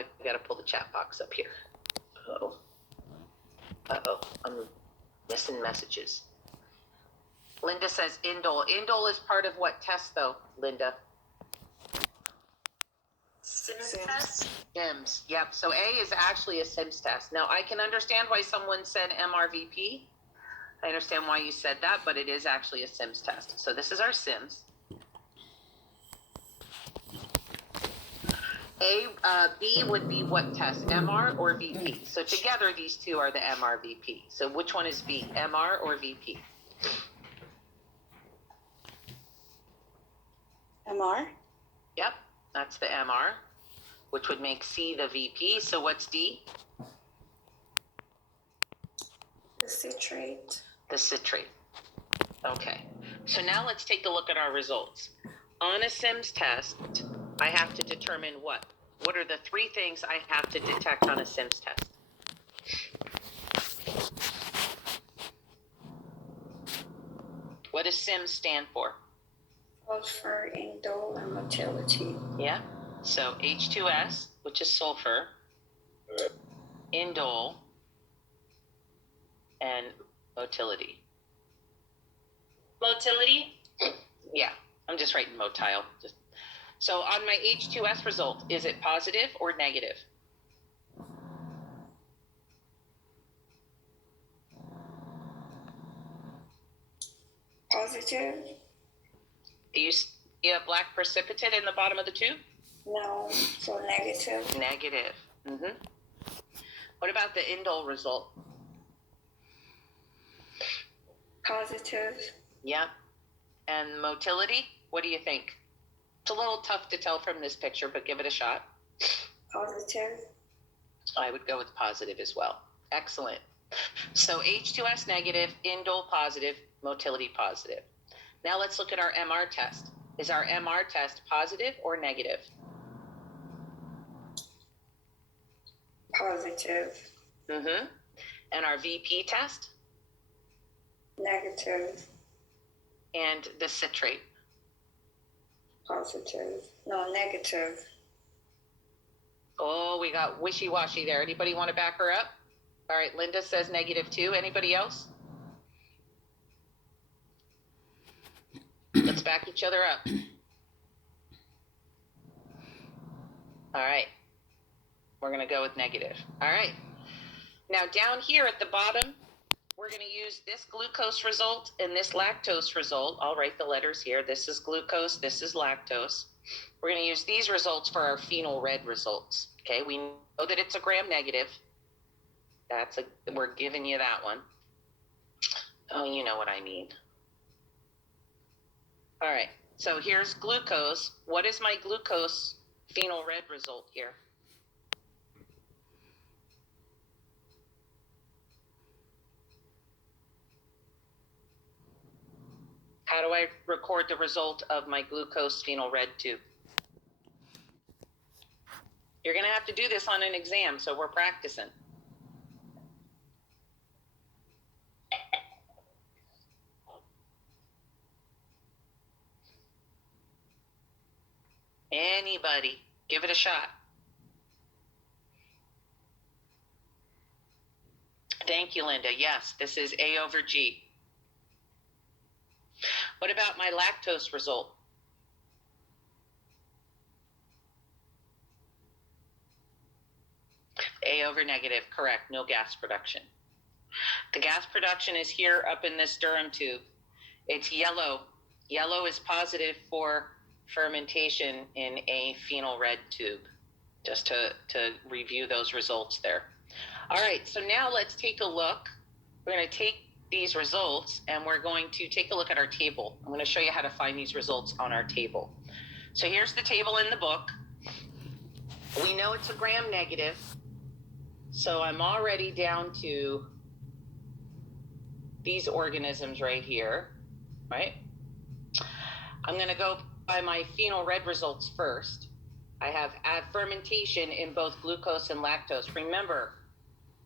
I got to pull the chat box up here. I'm missing messages. Linda says indole. Indole is part of what test, though, Linda? Sims test? SIMS. Yep. So A is actually a SIMS test. Now, I can understand why someone said MRVP. I understand why you said that, but it is actually a SIMS test. So this is our SIMS. B would be what test? MR or VP? So together, these two are the MRVP. So which one is B? MR or VP? MR? Yep, that's the MR, which would make C the VP. So what's D? The citrate. The citrate. Okay, so now let's take a look at our results. On a SIMS test, I have to determine what? What are the three things I have to detect on a SIMS test? What does SIMS stand for? Sulfur, indole, and motility. Yeah, so H2S, which is sulfur, indole, and motility. Motility? Yeah, I'm just writing motile. So on my H2S result, is it positive or negative? Positive? Do you see a black precipitate in the bottom of the tube? No, so negative. Negative. Mm-hmm. What about the indole result? Positive. Yeah. And motility, what do you think? It's a little tough to tell from this picture, but give it a shot. Positive. I would go with positive as well. Excellent. So H2S negative, indole positive, motility positive. Now let's look at our MR test. Is our MR test positive or negative? Positive. Mm-hmm. And our VP test? Negative. And the citrate? Positive. No, negative. Oh, we got wishy-washy there. Anybody want to back her up? All right, Linda says negative too. Anybody else? Let's back each other up. All right. We're going to go with negative. All right. Now down here at the bottom, we're going to use this glucose result and this lactose result. I'll write the letters here. This is glucose. This is lactose. We're going to use these results for our phenol red results. Okay. We know that it's a gram negative. We're giving you that one. Oh, you know what I mean. All right. So here's glucose. What is my glucose phenol red result here? How do I record the result of my glucose phenol red tube? You're going to have to do this on an exam, so we're practicing. Anybody, give it a shot. Thank you, Linda. Yes, this is A over G. What about my lactose result? A over negative, correct, no gas production. The gas production is here up in this Durham tube. It's yellow. Yellow is positive for fermentation in a phenol red tube, just to review those results there. All right, so now let's take a look. We're going to take these results and we're going to take a look at our table. I'm going to show you how to find these results on our table. So here's the table in the book. We know it's a gram negative, so I'm already down to these organisms right here, right? I'm going to go by my phenol red results first. I have fermentation in both glucose and lactose. Remember,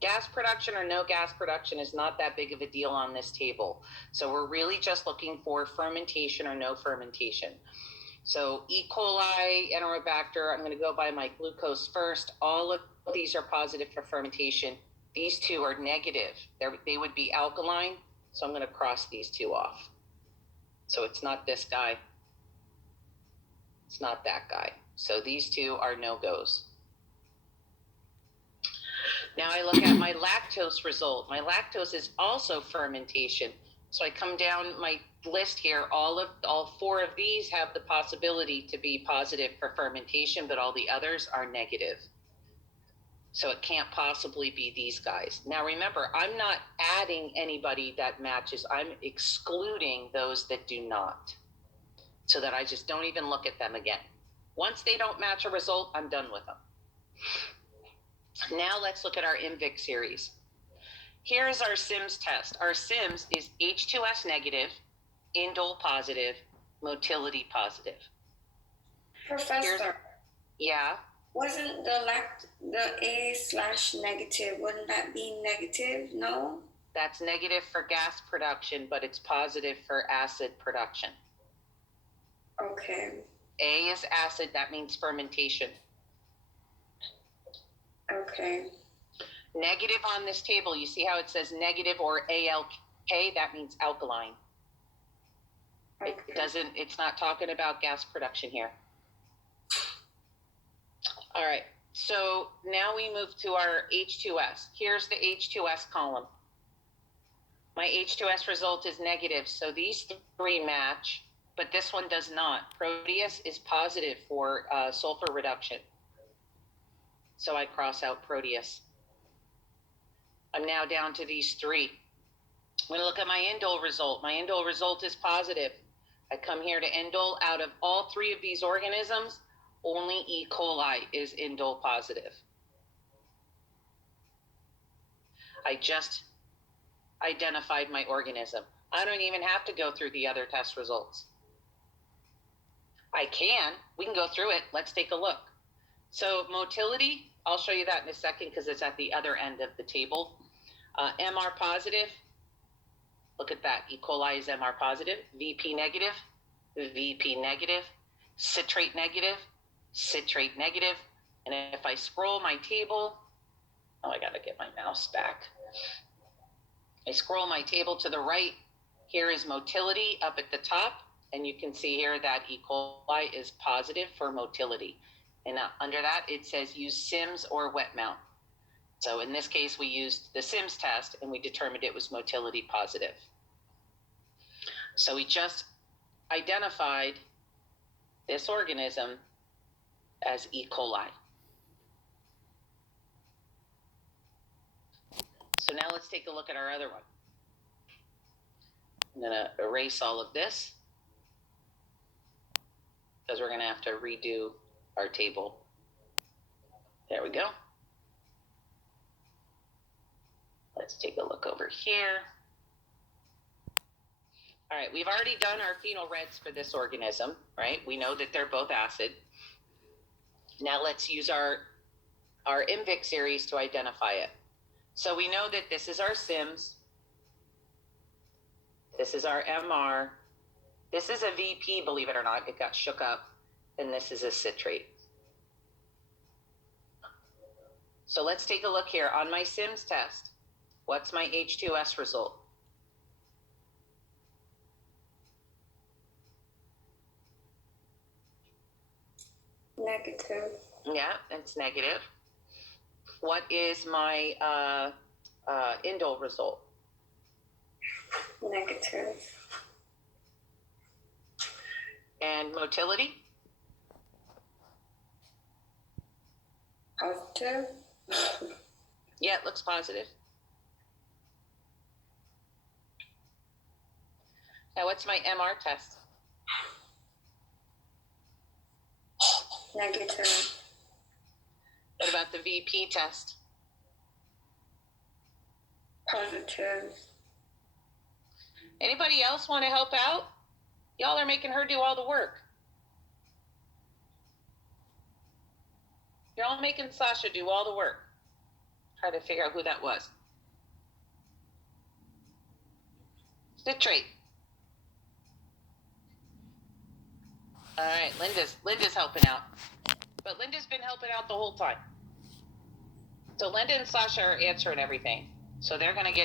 gas production or no gas production is not that big of a deal on this table. So we're really just looking for fermentation or no fermentation. So E. coli, Enterobacter, I'm going to go by my glucose first. All of these are positive for fermentation. These two are negative. They would be alkaline, so I'm going to cross these two off. So it's not this guy. It's not that guy. So these two are no-goes. Now I look at my lactose result. My lactose is also fermentation. So I come down my list here. All four of these have the possibility to be positive for fermentation, but all the others are negative. So it can't possibly be these guys. Now remember, I'm not adding anybody that matches. I'm excluding those that do not, so that I just don't even look at them again. Once they don't match a result, I'm done with them. Now let's look at our IMVIC series. Here's our SIMS test. Our SIMS is H2S negative, indole positive, motility positive. Professor, Yeah, wasn't the A/negative, wouldn't that be negative? No? that's negative for gas production, but it's positive for acid production. Okay. A is acid, that means fermentation. Okay. Negative on this table, you see how it says negative or ALK, that means alkaline. Okay. It's not talking about gas production here. All right, so now we move to our H2S. Here's the H2S column. My H2S result is negative, so these three match, but this one does not. Proteus is positive for sulfur reduction. So I cross out Proteus. I'm now down to these three. I'm going to look at my indole result. My indole result is positive. I come here to indole. Out of all three of these organisms, only E. coli is indole positive. I just identified my organism. I don't even have to go through the other test results. We can go through it. Let's take a look. So motility, I'll show you that in a second because it's at the other end of the table. MR positive, look at that. E. coli is MR positive. VP negative, VP negative, citrate negative, citrate negative. And if I scroll my table, I gotta get my mouse back. I scroll my table to the right. Here is motility up at the top. And you can see here that E. coli is positive for motility. And under that, it says use SIMS or wet mount. So in this case, we used the SIMS test and we determined it was motility positive. So we just identified this organism as E. coli. So now let's take a look at our other one. I'm gonna erase all of this because we're gonna have to redo our table. There we go. Let's take a look over here. All right, we've already done our phenol reds for this organism, right? We know that they're both acid. Now let's use our IMVIC series to identify it. So we know that this is our SIMS. This is our MR. This is a VP, believe it or not. It got shook up. And this is a citrate. So let's take a look here. On my SIMS test, what's my H2S result? Negative. Yeah, it's negative. What is my indole result? Negative. And motility? Positive. Yeah, it looks positive. Now, what's my MR test? Negative. What about the VP test? Positive. Anybody else want to help out? Y'all are making her do all the work. You're all making Sasha do all the work. Try to figure out who that was. Citrate. All right, Linda's helping out, but Linda's been helping out the whole time. So Linda and Sasha are answering everything, so they're gonna get